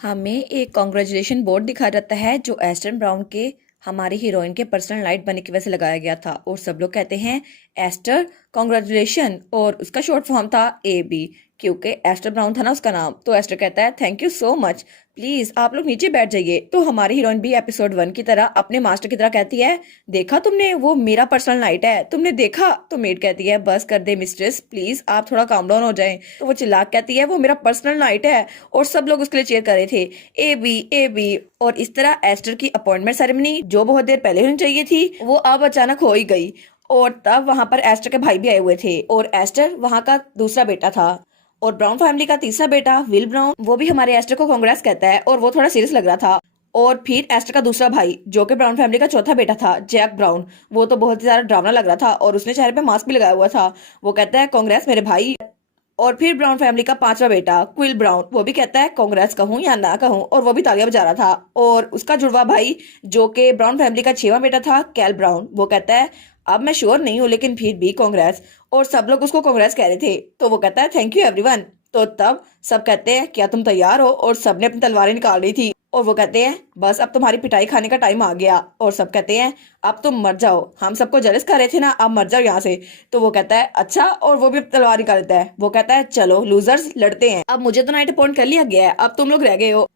हमें एक congratulation board दिखाया जाता है जो एस्टन ब्राउन के हमारी हीरोइन के पर्सनल लाइट बनने की वजह से लगाया गया था और सब लोग कहते हैं एस्टर कॉन्ग्रेचुलेशन और उसका शॉर्ट फॉर्म था AB क्योंकि एस्टर ब्राउन था ना उसका नाम। तो एस्टर कहता है thank you so much, please आप लोग नीचे बैठ जाइए। तो हमारी हीरोइन भी एपिसोड 1 की तरह अपने मास्टर की तरह कहती है देखा तुमने, वो मेरा पर्सनल लाइट है, तुमने देखा। तो मेड कहती है बस कर दे मिस्ट्रेस, प्लीज आप थोड़ा काम डाउन हो जाएं। तो वो चिल्ला के कहती है वो मेरा पर्सनल लाइट है और सब लोग उसके लिए चेयर कर रहे थे AB AB। और इस तरह एस्टर की अपॉइंटमेंट सेरेमनी जो बहुत देर पहले होनी चाहिए थी वो अब अचानक हो ही गई। और तब वहां पर एस्टर के भाई भी आए हुए थे और एस्टर वहां का दूसरा बेटा था और ब्राउन फैमिली का तीसरा बेटा विल ब्राउन वो भी हमारे एस्टर को कांग्रेस कहता है और वो थोड़ा सीरियस लग रहा था। और फिर एस्टर का दूसरा भाई जो कि ब्राउन फैमिली का चौथा बेटा था जैक ब्राउन, वो तो बहुत ही ज्यादा ड्रावना लग रहा था और उसने चेहरे पे मास्क भी लगाया हुआ था। वो कहता है कांग्रेस मेरे भाई। और फिर ब्राउन फैमिली का पांचवा बेटा क्विल ब्राउन वो भी कहता है कांग्रेस कहूं या ना कहूं और वो भी तालियां बजा रहा था। और उसका जुड़वा भाई जो कि ब्राउन फैमिली का छठवां बेटा था कैल ब्राउन वो कहता है अब मैं श्योर नहीं हूँ लेकिन फिर भी कांग्रेस। और सब लोग उसको कांग्रेस कह रहे थे तो वो कहता है थैंक यू एवरीवन। तो तब सब कहते हैं क्या तुम तैयार हो और सबने अपनी तलवारें निकाल रही थी और वो कहते हैं बस अब तुम्हारी पिटाई खाने का टाइम आ गया। और सब कहते हैं अब तुम मर जाओ, हम सबको जेलस कर रहे थे ना, अब मर जाओ यहाँ से। तो वो कहता है अच्छा और वो भी तलवार निकाल देता है। वो कहता है चलो लूजर्स लड़ते हैं, अब मुझे तो नाइट अपॉइंट कर लिया गया है, अब तुम लोग रह गए हो।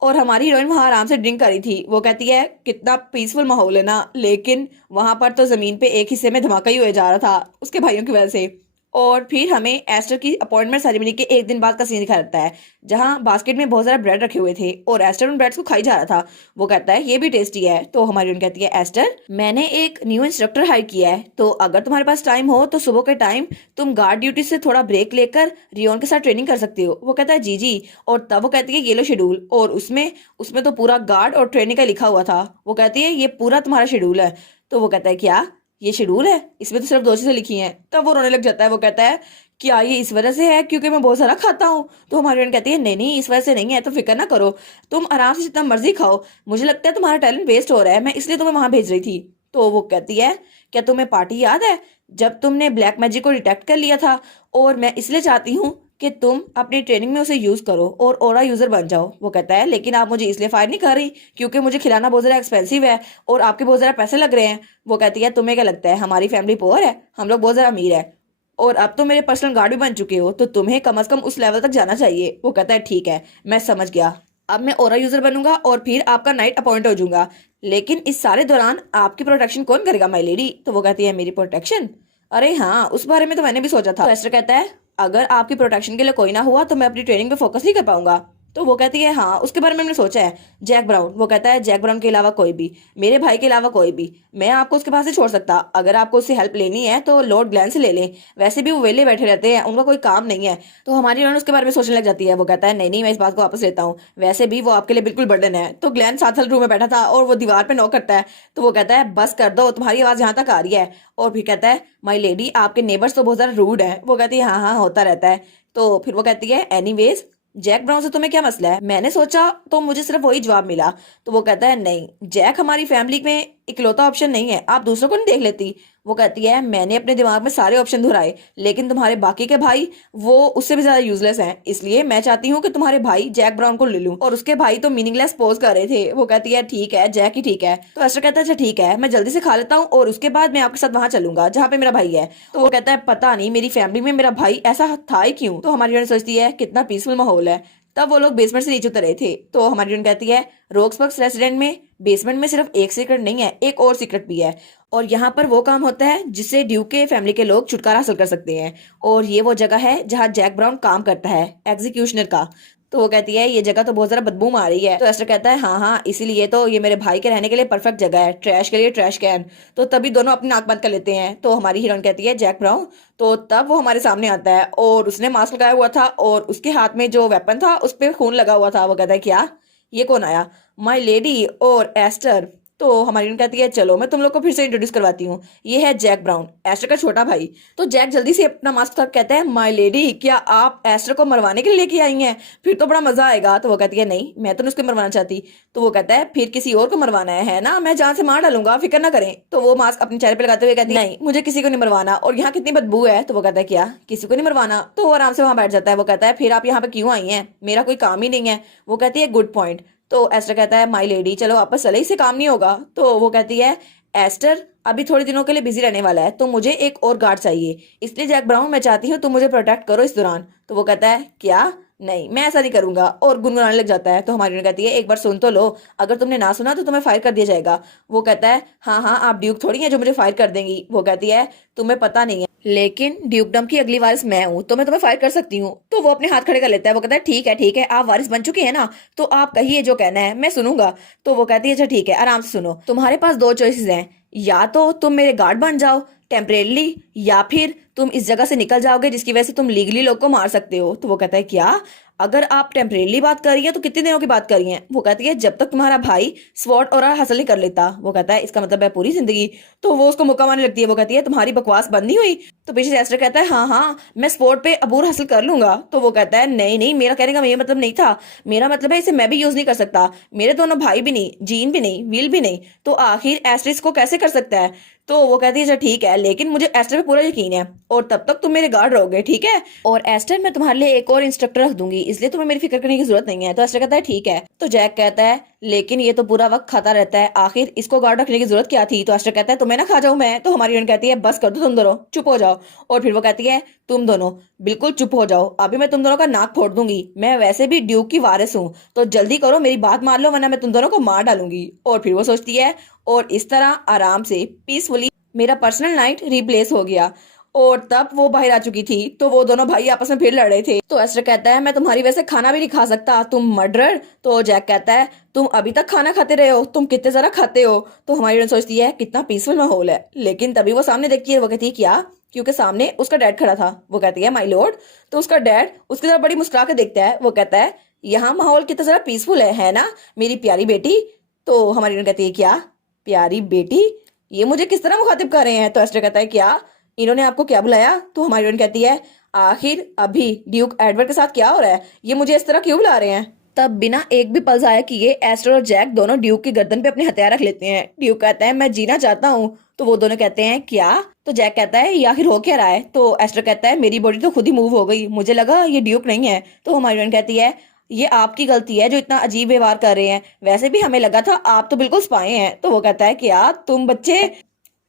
और हमारी हीरोइन वहां आराम से ड्रिंक करी थी। वो कहती है कितना पीसफुल माहौल है ना, लेकिन वहां पर तो जमीन पे एक हिस्से में धमाका ही हुए जा रहा था उसके भाइयों की वजह से। और फिर हमें एस्टर की अपॉइंटमेंट सेरेमनी के एक दिन बाद का सीन दिखाया जाता है जहां बास्केट में बहुत सारे ब्रेड रखे हुए थे और एस्टर उन ब्रेड्स को खाई जा रहा था। वो कहता है ये भी टेस्टी है। तो हमारी उन कहती है एस्टर मैंने एक न्यू इंस्ट्रक्टर हायर किया है तो अगर तुम्हारे पास टाइम हो तो सुबह के टाइम तुम गार्ड ड्यूटी से थोड़ा ब्रेक लेकर रियोन के साथ ट्रेनिंग कर सकती हो। वो कहता है जी जी। और तब वो कहती है ये लो शेड्यूल और उसमें उसमें तो पूरा गार्ड और ट्रेनिंग का लिखा हुआ था। वो कहती है ये पूरा तुम्हारा शेड्यूल है। तो वो कहता है क्या ये शेड्यूल है, इसमें तो सिर्फ दो चीजें लिखी हैं। तब वो रोने लग जाता है। वो कहता है क्या ये इस वजह से है क्योंकि मैं बहुत सारा खाता हूँ। तो हमारी बहन कहती है नहीं नहीं इस वजह से नहीं है, तो फिक्र ना करो, तुम आराम से जितना मर्जी खाओ, मुझे लगता है तुम्हारा टैलेंट वेस्ट हो रहा है, मैं इसलिए तुम्हें वहां भेज रही थी। तो वो कहती है क्या तुम्हें पार्टी याद है जब तुमने ब्लैक मैजिक को डिटेक्ट कर लिया था, और मैं इसलिए चाहती हूँ कि तुम अपनी ट्रेनिंग में उसे यूज करो और ओरा यूजर बन जाओ। वो कहता है लेकिन आप मुझे इसलिए फायर नहीं कर रही क्योंकि मुझे खिलाना बहुत ज्यादा एक्सपेंसिव है और आपके बहुत ज्यादा पैसे लग रहे हैं। वो कहती है तुम्हें क्या लगता है हमारी फैमिली पुअर है, हम लोग बहुत ज्यादा अमीर है और अब तो मेरे पर्सनल गार्ड भी बन चुके हो तो तुम्हें कम से कम उस लेवल तक जाना चाहिए। वो कहता है ठीक है मैं समझ गया, अब मैं ओरा यूजर बनूंगा और फिर आपका नाइट अपॉइंट हो जाऊंगा, लेकिन इस सारे दौरान आपकी प्रोटेक्शन कौन करेगा माई लेडी। तो वो कहती है मेरी प्रोटेक्शन, अरे हाँ उस बारे में तो मैंने भी सोचा था। तो एस्टर कहता है अगर आपकी प्रोटेक्शन के लिए कोई ना हुआ तो मैं अपनी ट्रेनिंग पे फोकस नहीं कर पाऊंगा। तो वो कहती है हाँ उसके बारे में मैंने सोचा है जैक ब्राउन। वो कहता है जैक ब्राउन के अलावा कोई भी, मेरे भाई के अलावा कोई भी, मैं आपको उसके पास से छोड़ सकता, अगर आपको उससे हेल्प लेनी है तो लॉर्ड ग्लैन से ले लें, वैसे भी वो वेले बैठे रहते हैं, उनका कोई काम नहीं है। तो हमारी हीरोइन उसके बारे में सोचने लग जाती है। वो कहता है नहीं नहीं मैं इस बात को वापस लेता हूँ, वैसे भी वो आपके लिए बिल्कुल बर्डन है। तो ग्लैन साथ रूम में बैठा था और वो दीवार पे नॉक करता है। तो वो कहता है बस कर दो तुम्हारी आवाज यहाँ तक आ रही है। और फिर कहता है माई लेडी आपके नेबर्स तो बहुत ज्यादा रूड है। वो कहती है हाँ हाँ होता रहता है। तो फिर वो कहती है एनीवेज जैक ब्राउन से तुम्हें क्या मसला है, मैंने सोचा तो मुझे सिर्फ वही जवाब मिला। तो वो कहता है नहीं जैक हमारी फैमिली में इकलौता ऑप्शन नहीं है, आप दूसरों को नहीं देख लेती। वो कहती है मैंने अपने दिमाग में सारे ऑप्शन दोहराए लेकिन तुम्हारे बाकी के भाई वो उससे भी ज्यादा यूजलेस हैं, इसलिए मैं चाहती हूँ कि तुम्हारे भाई जैक ब्राउन को ले लूं। और उसके भाई तो मीनिंगलेस पोज कर रहे थे। वो कहती है ठीक है जैक ही ठीक है। तो एस्टर कहता है अच्छा ठीक है मैं जल्दी से खा लेता हूँ और उसके बाद मैं आपके साथ वहां चलूंगा जहाँ पे मेरा भाई है। तो वो कहता है पता नहीं मेरी फैमिली में मेरा भाई ऐसा था ही क्यों। तो हमारी सोचती है कितना पीसफुल माहौल है। तब वो लोग बेसमेंट से नीचे उतर रहे थे। तो हमारी यून कहती है रोक्सबर्ग रेस्टोरेंट में बेसमेंट में सिर्फ एक सीक्रेट नहीं है, एक और सीक्रेट भी है और यहाँ पर वो काम होता है जिससे ड्यूक के फैमिली के लोग छुटकारा हासिल कर सकते हैं और ये वो जगह है जहाँ जैक ब्राउन काम करता है एग्जीक्यूशनर का। तो वो कहती है ये जगह तो बहुत ज्यादा बदबू आ रही है। तो एस्टर कहता है हाँ हाँ इसीलिए तो ये मेरे भाई के रहने के लिए परफेक्ट जगह है, ट्रैश के लिए ट्रैश कैन। तो तभी दोनों अपनी नाक बंद कर लेते हैं। तो हमारी हीरोइन कहती है जैक ब्राउन। तो तब वो हमारे सामने आता है और उसने मास्क लगाया हुआ था और उसके हाथ में जो वेपन था उस पर खून लगा हुआ था। वो कहता है क्या ये कौन आया, माई लेडी और एस्टर। तो हमारी हीरोइन कहती है चलो मैं तुम लोग को फिर से इंट्रोड्यूस करवाती हूँ, ये है जैक ब्राउन, एस्टर का छोटा भाई। तो जैक जल्दी से अपना मास्क उतार कहता है माय लेडी, क्या आप एस्टर को मरवाने के लिए लेके आई हैं? फिर तो बड़ा मजा आएगा। तो वो कहती है नहीं, मैं तो उसको मरवाना चाहती। तो वो कहता है फिर किसी और को मरवाना है ना, मैं जान से मार डालूंगा, फिक्र ना करें। तो वो मास्क अपने चेहरे पे लगाते हुए कहती है नहीं, मुझे किसी को नहीं मरवाना, और यहाँ कितनी बदबू है। तो वो कहता है क्या किसी को नहीं मरवाना? तो वो आराम से वहां बैठ जाता है। वो कहता है फिर आप यहाँ पे क्यों आई हैं, मेरा कोई काम ही नहीं है। वो कहती है गुड पॉइंट। तो एस्टर कहता है माय लेडी चलो वापस चले, इससे काम नहीं होगा। तो वो कहती है एस्टर अभी थोड़े दिनों के लिए बिजी रहने वाला है, तो मुझे एक और गार्ड चाहिए, इसलिए जैक ब्राउन मैं चाहती हूँ तुम मुझे प्रोटेक्ट करो इस दौरान। तो वो कहता है क्या, नहीं मैं ऐसा नहीं करूंगा, और गुनगुनाने लग जाता है। तो हमारी हीरोइन कहती है एक बार सुन तो लो, अगर तुमने ना सुना तो तुम्हें फायर कर दिया जाएगा। वो कहता है हाँ हाँ आप ड्यूक थोड़ी है जो मुझे फायर कर देंगी। वो कहती है तुम्हें पता नहीं है, लेकिन ड्यूकडम की अगली वारिस मैं हूँ, तो मैं तुम्हें फायर कर सकती हूँ। तो वो अपने हाथ खड़े कर लेता है। वो कहता है ठीक है आप वारिस बन चुके हैं ना, तो आप कहिए जो कहना है मैं सुनूंगा। तो वो कहती है अच्छा ठीक है आराम से सुनो, तुम्हारे पास दो चॉइसेस हैं, या तो तुम मेरे गार्ड बन जाओ टेम्परेली, या फिर तुम इस जगह से निकल जाओगे जिसकी वजह से तुम लीगली लोग को मार सकते हो। तो वो कहता है क्या, अगर आप टेम्परेली बात कर रही हैं तो कितने दिनों की बात कर रही हैं? वो कहती है जब तक तुम्हारा भाई स्वॉर्ड और हासिल नहीं कर लेता। वो कहता है इसका मतलब है पूरी जिंदगी। तो वो उसको मुक्का मारने लगती है। वो कहती है तुम्हारी बकवास बंद नहीं हुई? तो पीछे से एस्टर कहता है हाँ हाँ मैं स्पोर्ट पे अबूर हासिल कर लूंगा। तो वो कहता है नहीं नहीं मेरा कहने का ये मतलब नहीं था, मेरा मतलब है इसे मैं भी यूज नहीं कर सकता, मेरे दोनों भाई भी नहीं, जीन भी नहीं, विल भी नहीं, तो आखिर एस्टर इसको कैसे कर सकता है? तो वो कहती है अच्छा ठीक है, लेकिन मुझे एस्टर पे पूरा यकीन है, और तब तक तुम मेरे गार्ड रहोगे ठीक है, और एस्टर मैं तुम्हारे लिए एक और इंस्ट्रक्टर रख दूंगी, इसलिए तुम्हें मेरी फिक्र करने की जरूरत नहीं है। तो एस्टर कहता है ठीक है। तो जैक कहता है लेकिन ये तो पूरा वक्त खाता रहता है, आखिर इसको गार्ड रखने की जरूरत क्या थी? तो एस्टर कहता है तुम्हें ना खा जाऊं मैं। तो हमारी हीरोइन कहती है बस कर दो तुम दोनों, चुप हो जाओ। और फिर वो कहती है तुम दोनों बिल्कुल चुप हो जाओ, अभी मैं तुम दोनों का नाक फोड़ दूंगी, मैं वैसे भी ड्यूक की वारिस हूँ, तो जल्दी करो मेरी बात मान लो वरना मैं तुम दोनों को मार डालूंगी। और फिर वो सोचती है, और इस तरह आराम से पीसफुली मेरा पर्सनल नाइट रिप्लेस हो गया। और तब वो बाहर आ चुकी थी, तो वो दोनों भाई आपस में फिर लड़ रहे थे। तो एस्टर कहता है मैं तुम्हारी वजह से खाना भी नहीं खा सकता, तुम मर्डरर। तो जैक कहता है तुम अभी तक खाना खाते रहे हो, तुम कितने जरा खाते हो। तो हमारी हीरोइन सोचती है कितना पीसफुल माहौल है, लेकिन तभी वो सामने देखती है। वो कहती है क्या, क्योंकि सामने उसका डैड खड़ा था। वो कहती है माय लॉर्ड। तो उसका डैड उसकी तरफ बड़ी मुस्कुरा के देखता है। वो कहता है यहाँ माहौल कितना जरा पीसफुल है ना मेरी प्यारी बेटी? तो हमारी हीरोइन कहती है क्या प्यारी बेटी, ये मुझे किस तरह मुखातिब कर रहे हैं? तो एस्टर कहता है क्या इन्होंने आपको क्या बुलाया? तो हमारी हीरोइन कहती है आखिर अभी ड्यूक एडवर्ड के साथ क्या हो रहा है, ये मुझे इस तरह क्यों बुला रहे हैं? तब बिना एक भी पल जाया किए एस्टर और जैक दोनों ड्यूक की गर्दन पे अपने हथियार रख लेते हैं। ड्यूक कहता है मैं जीना चाहता हूँ। तो वो दोनों कहते हैं क्या? तो जैक कहता है ये आखिर हो क्या रहा है? तो एस्टर कहता है मेरी बॉडी तो खुद ही मूव हो गई, मुझे लगा ये ड्यूक नहीं है। तो हमारी हीरोइन कहती है ये आपकी गलती है जो इतना अजीब व्यवहार कर रहे हैं, वैसे भी हमें लगा था आप तो बिल्कुल स्पाई हैं। तो वो कहता है क्या तुम बच्चे?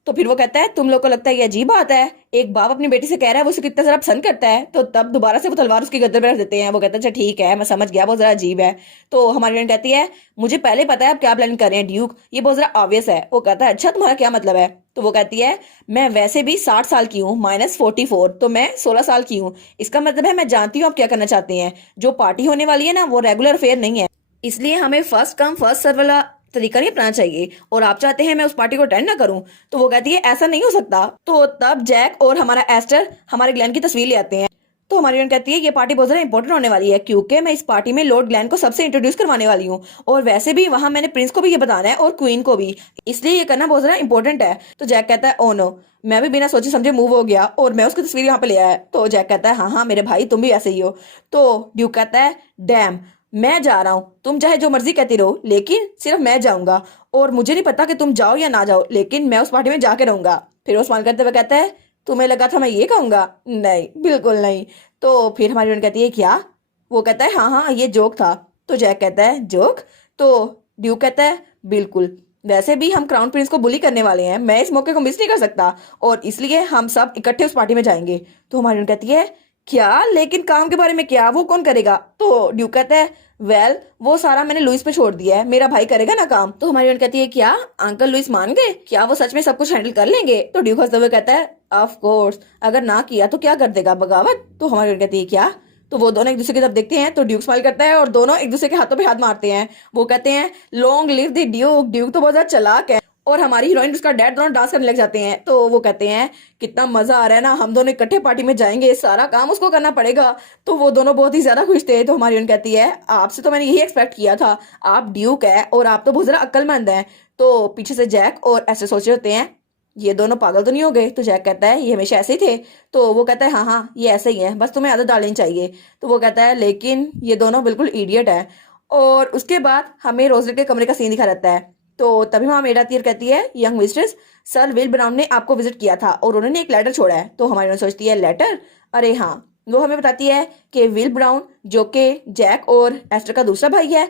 तो फिर वो कहता है तुम लोग को लगता है ये अजीब बात है, एक बाप अपनी बेटी से कह रहा है वो उसे कितना जरा पसंद करता है। तो तब दोबारा से वो तलवार उसकी गर्दन पे रख देते हैं। वो कहता है अच्छा ठीक है मैं समझ गया, बहुत जरा अजीब है। तो हमारी बहन कहती है मुझे पहले पता है आप क्या प्लान कर रहे हैं ड्यूक, ये बहुत जरा ऑब्वियस है। वो कहता है अच्छा तुम्हारा क्या मतलब है? तो वो कहती है मैं वैसे भी 60 साल की हूँ -44, तो मैं 16 साल की हूँ, इसका मतलब है मैं जानती हूँ आप क्या करना चाहते हैं, जो पार्टी होने वाली है ना वो रेगुलर अफेयर नहीं है, इसलिए हमें फर्स्ट कम फर्स्ट सर्व वाला तरीका नहीं अपनाना चाहिए, और आप चाहते हैं मैं उस पार्टी को अटेंड ना करूं। तो वो कहती है ऐसा नहीं हो सकता। तो तब जैक और हमारा एस्टर हमारे ग्लैन की तस्वीर ले आते हैं। तो हमारी बहन कहती है ये पार्टी बहुत ज्यादा इंपॉर्टेंट होने वाली है, क्योंकि मैं इस पार्टी में लॉर्ड ग्लैन को सबसे इंट्रोड्यूस करवाने वाली हूँ, और वैसे भी वहां मैंने प्रिंस को भी ये बताना है और क्वीन को भी, इसलिए ये करना बहुत ज्यादा इंपॉर्टेंट है। तो जैक कहता है ओ नो, मैं भी बिना सोचे समझे मूव हो गया और मैं उसकी तस्वीर यहाँ पे ले आया। तो जैक कहता है हाँ हाँ मेरे भाई तुम भी ऐसे ही हो। तो ड्यूक कहता है डैम मैं जा रहा हूँ, तुम चाहे जो मर्जी कहती रहो, लेकिन सिर्फ मैं जाऊंगा, और मुझे नहीं पता कि तुम जाओ या ना जाओ, लेकिन मैं उस पार्टी में जाके रहूंगा। फिर वो स्माइल करते हुए कहता है तुम्हें लगा था मैं ये कहूंगा? नहीं बिल्कुल नहीं। तो फिर हमारी बहन कहती है क्या? वो कहता है हाँ हाँ ये जोक था। तो जैक कहता है जोक? तो ड्यूक कहता है बिल्कुल, वैसे भी हम क्राउन प्रिंस को बुली करने वाले हैं, मैं इस मौके को मिस नहीं कर सकता, और इसलिए हम सब इकट्ठे उस पार्टी में जाएंगे। तो हमारी बहन कहती है क्या, लेकिन काम के बारे में क्या, वो कौन करेगा? तो ड्यूक कहता है वेल वो सारा मैंने लुइस पे छोड़ दिया है, मेरा भाई करेगा ना काम। तो हमारी बहन कहती है क्या अंकल लुइस मान गए, क्या वो सच में सब कुछ हैंडल कर लेंगे? तो ड्यूक हंसते हुए कहता है ऑफ कोर्स, अगर ना किया तो क्या कर देगा, बगावत। तो हमारी बहन कहती है क्या? तो वो दोनों एक दूसरे की तरफ देखते हैं। तो ड्यूक स्माइल करता है और दोनों एक दूसरे के हाथों पे हाथ मारते हैं। वो कहते हैं long live the Duke, Duke तो बहुत ज्यादा चालाक है। और हमारी हीरोइन उसका डैड दोनों डांस करने लग जाते हैं। तो वो कहते हैं कितना मजा आ रहा है ना, हम दोनों इकट्ठे पार्टी में जाएंगे, सारा काम उसको करना पड़ेगा। तो वो दोनों बहुत ही ज्यादा खुश थे। तो हमारी हीरोइन कहती है आपसे तो मैंने यही एक्सपेक्ट किया था, आप ड्यूक है और आप तो बहुत ज्यादा अक्लमंद हैं। तो पीछे से जैक और एस्टर सोच रहे होते हैं ये दोनों पागल तो नहीं हो गए। तो जैक कहता है ये हमेशा ऐसे ही थे। तो वो कहता है हाँ हाँ ये ऐसे ही है, बस तुम्हें आदत डालनी चाहिए। तो वो कहता है लेकिन ये दोनों बिल्कुल इडियट है। और उसके बाद हमें रोजलेट के कमरे का सीन दिखा रहता है। तो तभी वहां मेड आती है और कहती है young mistress, sir will brown ने आपको विजिट किया था और उन्होंने एक लेटर छोड़ा है। तो हमारी सोचती है लेटर, अरे हाँ। वो हमें बताती है कि विल ब्राउन जो कि जैक और एस्टर का दूसरा भाई है,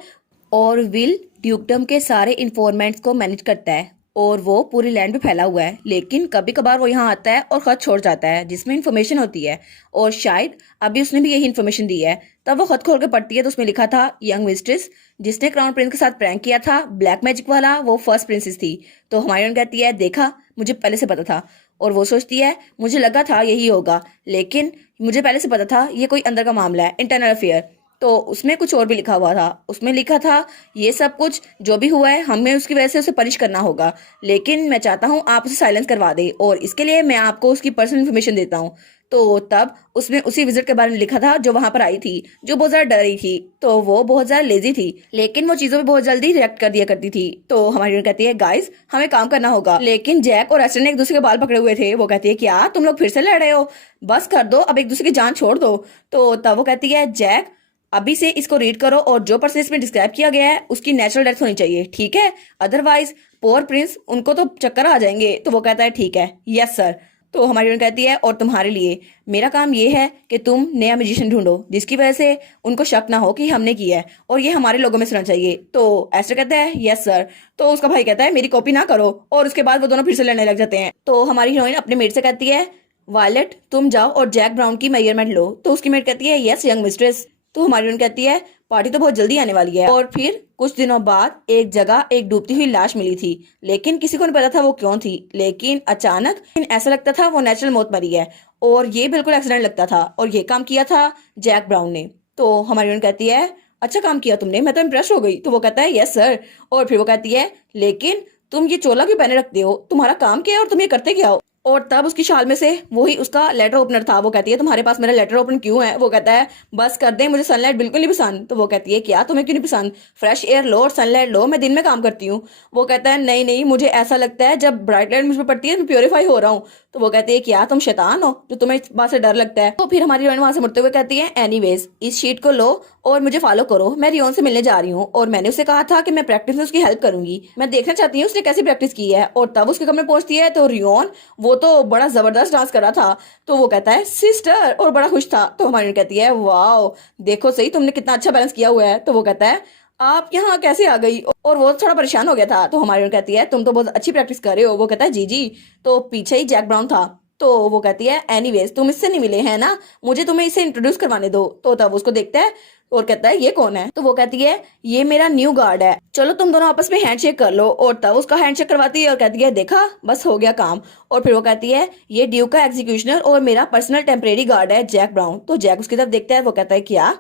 और विल ड्यूकडम के सारे इन्फॉर्मेंट्स को मैनेज करता है और वो पूरी लैंड पे फैला हुआ है। लेकिन कभी कभार वो यहाँ आता है और खत छोड़ जाता है जिसमें इन्फॉर्मेशन होती है, और शायद अभी उसने भी यही इन्फॉर्मेशन दी है। तब वो खत खोल के पढ़ती है तो उसमें लिखा था यंग मिस्ट्रेस, जिसने क्राउन प्रिंस के साथ प्रैंक किया था ब्लैक मैजिक वाला, वो फर्स्ट प्रिंसेस थी। तो हमारी कहती है देखा, मुझे पहले से पता था। और वो सोचती है मुझे लगा था यही होगा, लेकिन मुझे पहले से पता था ये कोई अंदर का मामला है, इंटरनल अफेयर। तो उसमें कुछ और भी लिखा हुआ था। उसमें लिखा था ये सब कुछ जो भी हुआ है हमें उसकी वजह से उसे पनिश करना होगा, लेकिन मैं चाहता हूँ आप उसे साइलेंस करवा दे और इसके लिए मैं आपको उसकी पर्सनल इन्फॉर्मेशन देता हूँ। तो तब उसमें उसी विजिट के बारे में लिखा था जो वहां पर आई थी, जो बहुत ज्यादा डरी थी। तो वो बहुत ज्यादा लेजी थी, लेकिन वो चीजों पे बहुत जल्दी रिएक्ट कर दिया करती थी। तो हमारी कहती है गाइस हमें काम करना होगा। लेकिन जैक और एस्टर ने एक दूसरे के बाल पकड़े हुए थे। वो कहती है क्या तुम लोग फिर से लड़ रहे हो, बस कर दो, अब एक दूसरे की जान छोड़ दो। तो तब वो कहती है जैक अभी से इसको रीड करो और जो पर्सन इसमें डिस्क्राइब किया गया है उसकी नेचुरल डेथ होनी चाहिए, ठीक है, अदरवाइज पोर प्रिंस उनको तो चक्कर आ जाएंगे। तो वो कहता है ठीक है, यस सर। तो हमारी कहती है और तुम्हारे लिए मेरा काम ये है कि तुम नया म्यूजिशियन ढूंढो जिसकी वजह से उनको शक ना हो कि हमने किया है, और ये हमारे लोगों में सुना चाहिए। तो एस्टर कहता है यस सर। तो उसका भाई कहता है मेरी कॉपी ना करो, और उसके बाद वो दोनों फिर से लड़ने लग जाते हैं। तो हमारी हीरोइन अपने मेट से कहती है वायलेट तुम जाओ और जैक ब्राउन की मेजरमेंट लो। तो उसकी मेट कहती है यस यंग मिस्ट्रेस। तो हमारी उन कहती है पार्टी तो बहुत जल्दी आने वाली है। और फिर कुछ दिनों बाद एक जगह एक डूबती हुई लाश मिली थी, लेकिन किसी को नहीं पता था वो क्यों थी। लेकिन अचानक ऐसा लगता था वो नेचुरल मौत मरी है, और ये बिल्कुल एक्सीडेंट लगता था, और ये काम किया था जैक ब्राउन ने। तो हमारी उन कहती है अच्छा काम किया तुमने, मैं तो इम्प्रेस हो गई। तो वो कहता है यस सर। और फिर वो कहती है लेकिन तुम ये चोला क्यों पहने रखते हो, तुम्हारा काम क्या है और तुम ये करते क्या हो। और तब उसकी शाल में से वही उसका लेटर ओपनर था। वो कहती है तुम्हारे पास मेरा लेटर ओपन क्यों है। वो कहता है बस कर दे, मुझे सनलाइट बिल्कुल नहीं पसंद। तो वो कहती है क्या तुम्हें क्यों नहीं पसंद, फ्रेश एयर लो और सनलाइट लो, मैं दिन में काम करती हूँ। वो कहता है नहीं नहीं, मुझे ऐसा लगता है जब ब्राइट लाइट मुझ पर पड़ती है मैं प्योरीफाई हो रहा हूँ। तो वो कहती है क्या तुम शैतान हो जो तुम्हें इस बात से डर लगता है। तो फिर हमारी हीरोइन वहां से मुड़ते हुए कहती है एनीवेज इस शीट को लो और मुझे फॉलो करो, मैं रियोन से मिलने जा रही हूँ और मैंने उसे कहा था कि मैं प्रैक्टिस में उसकी हेल्प करूंगी, मैं देखना चाहती हूँ उसने कैसी प्रैक्टिस की है। और तब उसके कमरे पहुंचती है तो रियोन वो तो बड़ा जबरदस्त डांस कर रहा था। तो वो कहता है सिस्टर, और बड़ा खुश था। तो हमारी कहती है वाओ देखो सही तुमने कितना अच्छा बैलेंस किया हुआ है। तो वो कहता है आप यहाँ कैसे आ गई, और वो थोड़ा परेशान हो गया था। तो हमारी कहती है तुम तो बहुत अच्छी प्रैक्टिस कर रहे हो। वो कहता है जी जी। तो पीछे ही जैक ब्राउन था। तो वो कहती है एनीवेज तुम इससे नहीं मिले हैं ना, मुझे तुम्हें इसे इंट्रोड्यूस करवाने दो। तो तब उसको देखता है और कहता है ये कौन है। तो वो कहती है ये मेरा न्यू गार्ड है, चलो तुम दोनों आपस में हैंडशेक कर लो। और तब उसका हैंडशेक करवाती है और कहती है देखा बस हो गया काम। और फिर वो कहती है ये ड्यूक का एग्जीक्यूशनर और मेरा पर्सनल टेम्परेरी गार्ड है जैक ब्राउन। तो जैक उसकी तरफ देखता है, वो कहता है क्या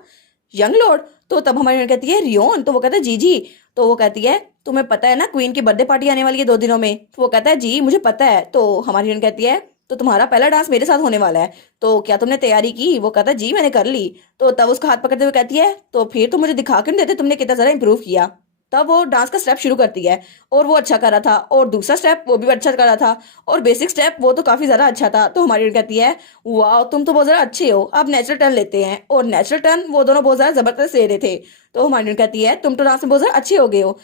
यंग लॉर्ड। तो तब हमारी कहती है रियोन। तो वो कहता है जी जी। तो वो कहती है तुम्हें पता है ना क्वीन की बर्थडे पार्टी आने वाली है 2 दिनों में। तो वो कहता है जी मुझे पता है। तो हमारी कहती है तो तुम्हारा पहला डांस मेरे साथ होने वाला है, तो क्या तुमने तैयारी की। वो कहता है जी मैंने कर ली। तो तब उसका हाथ पकड़ते हुए कहती है तो फिर तुम मुझे दिखा क्यों नहीं देते तुमने कितना जरा इंप्रूव किया। तब वो डांस का स्टेप शुरू करती है और वो अच्छा कर रहा था, और दूसरा स्टेप वो भी अच्छा कर रहा था, और बेसिक स्टेप वो तो काफी ज्यादा अच्छा था। तो हमारी कहती है वाह तुम तो बहुत ज्यादा अच्छे हो, अब नेचुरल टर्न लेते हैं। और नेचुरल टर्न वो दोनों बहुत ज्यादा जबरदस्त ले रहे थे। तो हमारी कहती है तुम तो डांस में बहुत ज्यादा अच्छे हो गए हो,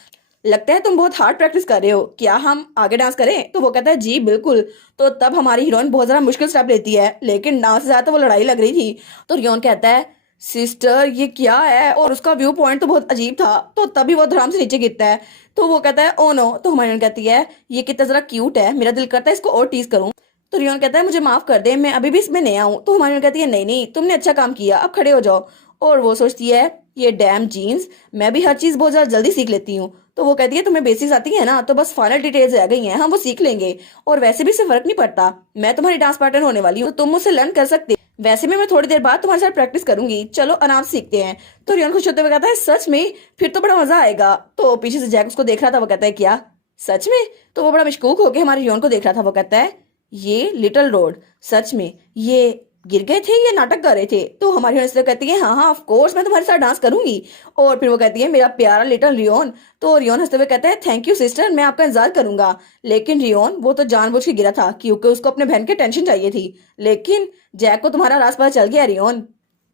लगता है तुम बहुत हार्ड प्रैक्टिस कर रहे हो, क्या हम आगे डांस करें। तो वो कहता है जी बिल्कुल। तो तब हमारी हीरोइन बहुत ज्यादा मुश्किल स्टेप लेती है, लेकिन डांस से ज्यादा तो वो लड़ाई लग रही थी। तो रियोन कहता है सिस्टर ये क्या है, और उसका व्यू पॉइंट तो बहुत अजीब था। तो तभी वो धड़ाम से नीचे गिरता है। तो वो कहता है ओ नो। तो हमारी कहती है ये कितना जरा क्यूट है, मेरा दिल करता है इसको और टीज करूं। तो रियोन कहता है मुझे माफ कर दे, मैं अभी भी इसमें नया हूं। तो हमारी कहती है नहीं नहीं तुमने अच्छा काम किया, अब खड़े हो जाओ। और वो सोचती है ये डैम जीन्स, मैं भी हर चीज बहुत ज्यादा जल्दी सीख लेती हूँ। तो वो कहती है तुम्हें बेसिक्स आती है ना, तो बस फाइनल डिटेल्स रह गई हैं, हम वो सीख लेंगे, और वैसे भी इससे फर्क नहीं पड़ता, मैं तुम्हारी डांस पार्टनर होने वाली हूँ, तो तुम मुझसे लर्न कर सकते, वैसे में मैं थोड़ी देर बाद तुम्हारे साथ प्रैक्टिस करूंगी, चलो आराम से सीखते हैं। तो रियोन खुश होते हुए कहता है सच में, फिर तो बड़ा मजा आएगा। तो पीछे से जैक उसको देख रहा था, वो कहता है क्या सच में। तो वो बड़ा मशकूक होकर हमारे रियोन को देख रहा था। वो कहता है ये लिटिल रोड, सच में ये गिर गए थे या नाटक कर रहे थे? तो हमारी हंसते कहती है हाँ हाँ ऑफ कोर्स मैं तुम्हारे साथ डांस करूंगी। और फिर वो कहती है मेरा प्यारा लिटिल रियोन। तो रियोन हंसते हुए कहता है थैंक यू सिस्टर, मैं आपका इंतजार करूंगा। लेकिन रियोन वो तो जानबूझ के गिरा था क्योंकि उसको अपने बहन की टेंशन चाहिए थी। लेकिन जैक को तुम्हारा राज पता चल गया रियोन,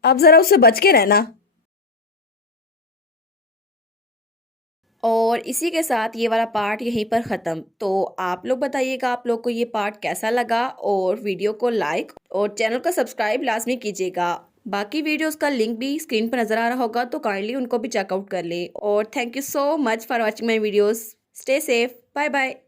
अब जरा उससे बच के रहना। और इसी के साथ ये वाला पार्ट यहीं पर ख़त्म। तो आप लोग बताइएगा आप लोग को ये पार्ट कैसा लगा, और वीडियो को लाइक और चैनल को सब्सक्राइब लाजमी कीजिएगा। बाकी वीडियोस का लिंक भी स्क्रीन पर नज़र आ रहा होगा, तो काइंडली उनको भी चेकआउट कर ले। और thank you so much for watching my videos. Stay safe, bye bye.